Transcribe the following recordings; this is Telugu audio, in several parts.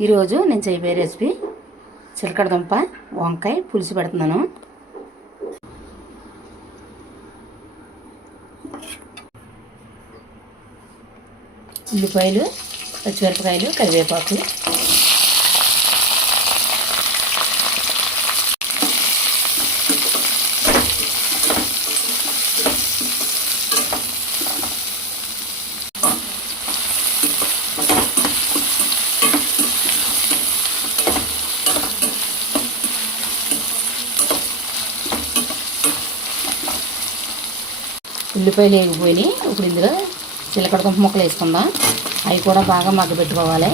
ఈరోజు నేను చేయబోయే రెసిపీ చిలకడ దుంప వంకాయ పులుసు పెడుతున్నాను. ఉల్లిపాయలు, పచ్చిమిరపకాయలు, కరివేపాకు, ఉల్లిపాయలు వేగిపోయినాయి. ఇప్పుడు ఇందులో చిలకడ దుంప ముక్కలు వేసుకుందాం. అవి కూడా బాగా మగ్గబెట్టుకోవాలి.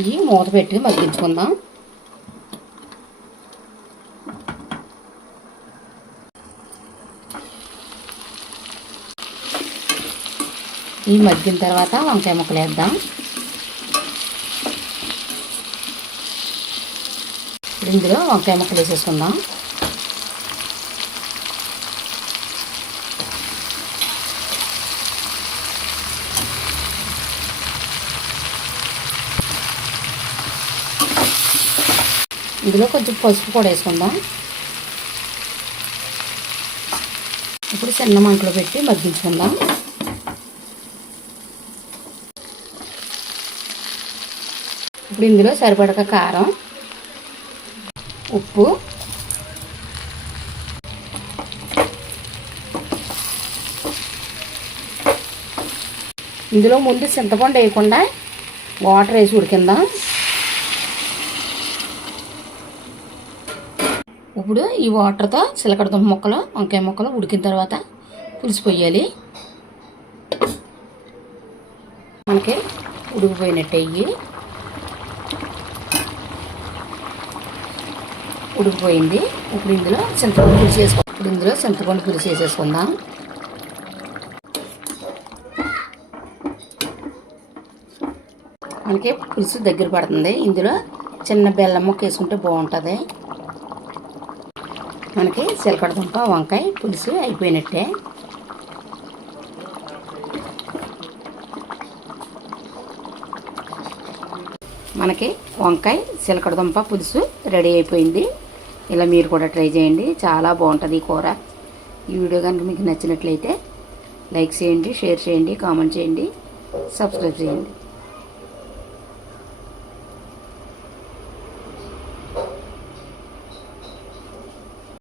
ఇవి మూత పెట్టి మగ్గించుకుందాం. ఈ మగ్గిన తర్వాత వంకాయ ముక్కలు వేద్దాం. ఇప్పుడు ఇందులో వంకాయ ముక్కలు వేసేసుకుందాం. ఇందులో కొంచెం పసుపు కూడా వేసుకుందాం. ఇప్పుడు చిన్న మంటలో పెట్టి మగ్గించుకుందాం. ఇప్పుడు ఇందులో సరిపడక కారం, ఉప్పు, ఇందులో ముందు చింతపండు వేయకుండా వాటర్ వేసి ఉడికిందాం. ఇప్పుడు ఈ వాటర్తో చిలకడ దుంప ముక్కలు, వంకాయ ముక్కలు ఉడికిన తర్వాత పులుసు పోయాలి. మనకి ఉడికిపోయినట్టు అయ్యి ఉడికిపోయింది. ఇప్పుడు ఇందులో చింతపండు పులుసు వేసేసుకుందాం. మనకి పులుసు దగ్గర పడుతుంది. ఇందులో చిన్న బెల్లం ముక్క వేసుకుంటే బాగుంటుంది. మనకి చిలకడ దుంప వంకాయ పులుసు అయిపోయినట్టే. మనకి వంకాయ చిలకడ దుంప పులుసు రెడీ అయిపోయింది. ఇలా మీరు కూడా ట్రై చేయండి, చాలా బాగుంటుంది ఈ కూర. ఈ వీడియో కనుక మీకు నచ్చినట్లయితే లైక్ చేయండి, షేర్ చేయండి, కామెంట్ చేయండి, సబ్స్క్రైబ్ చేయండి.